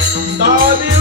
Sabe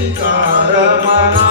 Ramana